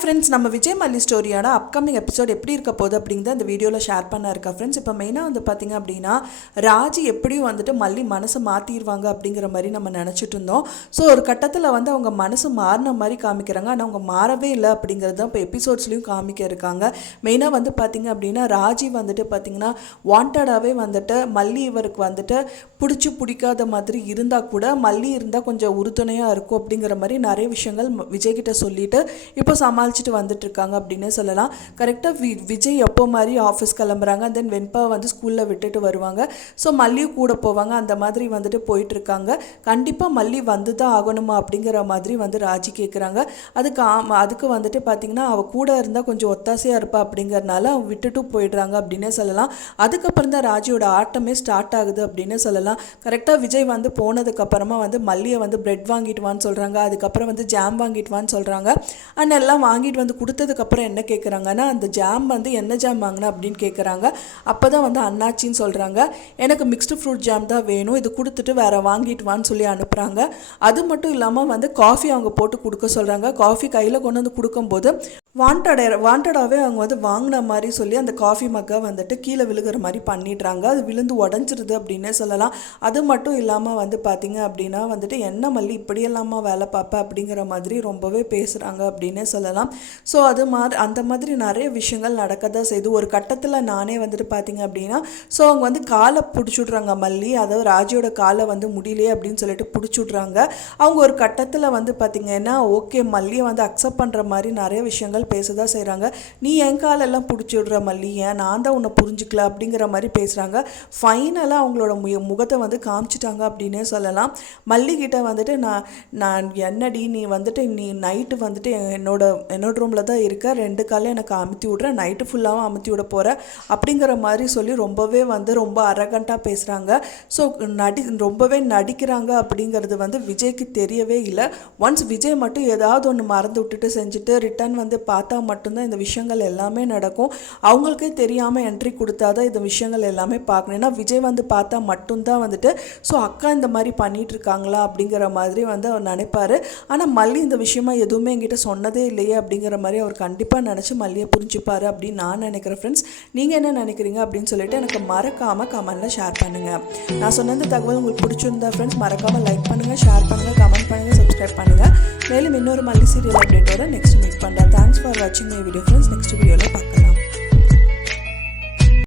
Friends, நம்ம விஜய் மல்லி ஸ்டோரியோட upcoming episode எப்படி இருக்க போகுது அப்படிங்கிறத அந்த வீடியோவில் ஷேர் பண்ண இருக்கா ஃப்ரெண்ட்ஸ். இப்போ மெயினாக வந்து பார்த்திங்க அப்படின்னா ராஜி எப்படியும் வந்துட்டு மல்லி மனசை மாற்றிடுவாங்க அப்படிங்கிற மாதிரி நம்ம நினச்சிட்டு இருந்தோம். ஸோ ஒரு கட்டத்தில் வந்து அவங்க மனசு மாறின மாதிரி காமிக்கிறாங்க. ஆனால் அவங்க மாறவே இல்லை அப்படிங்கிறது தான் இப்போ எபிசோட்ஸ்லையும் காமிக்க இருக்காங்க. மெயினாக வந்து பார்த்திங்க அப்படின்னா ராஜி வந்துட்டு பார்த்திங்கன்னா வாண்டடாகவே வந்துட்டு மல்லி இவருக்கு வந்துட்டு பிடிக்காத மாதிரி இருந்தால் கூட மல்லி இருந்தால் கொஞ்சம் உறுதுணையாக இருக்கும் அப்படிங்கிற மாதிரி நிறைய விஷயங்கள் விஜய்கிட்ட சொல்லிட்டு இப்போ சமாளிச்சுட்டு வந்துட்டு இருக்காங்க அப்படின்னு சொல்லலாம். கரெக்டாக விஜய் எப்போ மாதிரி ஆஃபீஸ் கிளம்புறாங்க, தென் வெண்பா வந்து ஸ்கூலில் விட்டுட்டு வருவாங்க. ஸோ மல்லியும் கூட போவாங்க. அந்த மாதிரி வந்துட்டு போயிட்டுருக்காங்க. கண்டிப்பாக மல்லி வந்து தான் ஆகணுமா அப்படிங்கிற மாதிரி வந்து ராஜி கேட்குறாங்க. அதுக்கு வந்துட்டு பார்த்திங்கன்னா அவள் கூட இருந்தால் கொஞ்சம் ஒத்தாசையாக இருப்பா அப்படிங்கிறனால அவங்க விட்டுட்டு போயிடுறாங்க அப்படின்னே சொல்லலாம். அதுக்கப்புறம் தான் ராஜியோட ஆட்டமே ஸ்டார்ட் ஆகுது அப்படின்னு சொல்லலாம். கரெக்டாக விஜய் வந்து போனதுக்கப்புறமா வந்து மல்லியை வந்து பிரெட் வாங்கிட்டு வான்னு சொல்கிறாங்க. அதுக்கப்புறம் வந்து ஜாம் வாங்கிட்டு வான்னு சொல்கிறாங்க. அண்ட் எல்லாம் வாங்கிட்டு வந்து கொடுத்ததுக்கப்புறம் என்ன கேட்குறாங்கன்னா அந்த ஜாம் வந்து என்ன ஜாம் வாங்கினா அப்படின்னு கேட்குறாங்க. அப்போ தான் வந்து அண்ணாச்சின்னு சொல்கிறாங்க. எனக்கு மிக்ஸ்டு ஃப்ரூட் ஜாம் தான் வேணும், இது கொடுத்துட்டு வேறு வாங்கிட்டு வான்னு சொல்லி அனுப்புகிறாங்க. அது மட்டும் இல்லாமல் வந்து காஃபி அவங்க போட்டு கொடுக்க சொல்கிறாங்க. காஃபி கையில் கொண்டு வந்து கொடுக்கும்போது வாண்டடாகவே அவங்க வந்து வாங்கின மாதிரி சொல்லி அந்த காஃபி மக்கை வந்துட்டு கீழே விழுகிற மாதிரி பண்ணிடுறாங்க. அது விழுந்து உடஞ்சிருது அப்படின்னே சொல்லலாம். அது மட்டும் இல்லாமல் வந்து பார்த்திங்க அப்படின்னா வந்துட்டு என்ன மல்லி இப்படியெல்லாமா வேலை பார்ப்பேன் அப்படிங்கிற மாதிரி ரொம்பவே பேசுகிறாங்க அப்படின்னே சொல்லலாம். ஸோ அந்த மாதிரி நிறைய விஷயங்கள் நடக்க தான் செய்யுது. ஒரு கட்டத்தில் நானே வந்துட்டு பார்த்திங்க அப்படின்னா ஸோ அவங்க வந்து காலை பிடிச்சுட்றாங்க மல்லி, அதாவது ராஜியோட காலை வந்து முடியலையே அப்படின்னு சொல்லிட்டு பிடிச்சுட்றாங்க. அவங்க ஒரு கட்டத்தில் வந்து பார்த்திங்கன்னா ஓகே மல்லியை வந்து அக்செப்ட் பண்ணுற மாதிரி நிறைய விஷயங்கள் பேசதான் செய்கிறாங்க. நீ என் காலெல்லாம் பிடிச்சி விடுற மல்லி, ஏன் நான் தான் உன்னை புரிஞ்சுக்கல அப்படிங்கிற மாதிரி பேசுகிறாங்க. ஃபைனலாக அவங்களோட முகத்தை வந்து காமிச்சிட்டாங்க அப்படின்னே சொல்லலாம். மல்லிகிட்ட வந்துட்டு நான் என்னடி நீ வந்துட்டு நீ நைட்டு வந்துட்டு என்னோட ரூமில் தான் இருக்க, 2 காலையும் எனக்கு அமுத்தி விட்றேன், நைட்டு ஃபுல்லாகவும் அமுத்தி விட போகிறேன் அப்படிங்கிற மாதிரி சொல்லி ரொம்பவே வந்து ரொம்ப அரகண்ட்டாக பேசுகிறாங்க. ஸோ ரொம்பவே நடிக்கிறாங்க அப்படிங்கிறது வந்து விஜய்க்கு தெரியவே இல்லை. ஒன்ஸ் விஜய் மட்டும் ஏதாவது ஒன்று மறந்து விட்டுட்டு செஞ்சுட்டு ரிட்டர்ன் வந்து பார்த்தா மட்டும்தான் இந்த விஷயங்கள் எல்லாமே நடக்கும். அவங்களுக்கே தெரியாமல் என்ட்ரி கொடுத்தா தான் இந்த விஷயங்கள் எல்லாமே பார்க்கணும். ஏன்னா விஜய் வந்து பார்த்தா மட்டும்தான் வந்துட்டு ஸோ அக்கா இந்த மாதிரி பண்ணிட்டு இருக்காங்களா அப்படிங்கிற மாதிரி வந்து அவர் நினைப்பார். ஆனால் மல்லி இந்த விஷயமா எதுவுமே என்கிட்ட சொன்னதே இல்லையே அப்படிங்கிற மாதிரி அவர் கண்டிப்பாக நினச்சி மல்லியை புரிஞ்சுப்பார் அப்படின்னு நான் நினைக்கிறேன். ஃப்ரெண்ட்ஸ், நீங்கள் என்ன நினைக்கிறீங்க அப்படின்னு சொல்லிட்டு எனக்கு மறக்காமல் கமெண்ட்டில் ஷேர் பண்ணுங்கள். நான் சொன்ன இந்த தகவல் உங்களுக்கு பிடிச்சிருந்தா ஃப்ரெண்ட்ஸ் மறக்காமல் லைக் பண்ணுங்கள், ஷேர் பண்ணுங்கள், கமெண்ட் பண்ணுங்கள், சப்ஸ்கிரைப் பண்ணுங்கள். மேலும் இன்னொரு மல்லி சீரியல் அப்டேட்டோட நெக்ஸ்ட் மீட் பண்ணுறேன். தேங்க்ஸ் ஃபார் வாட்சிங் மை வீடியோ ஃப்ரெண்ட்ஸ். நெக்ஸ்ட் வீடியோவில் பார்க்கலாம்.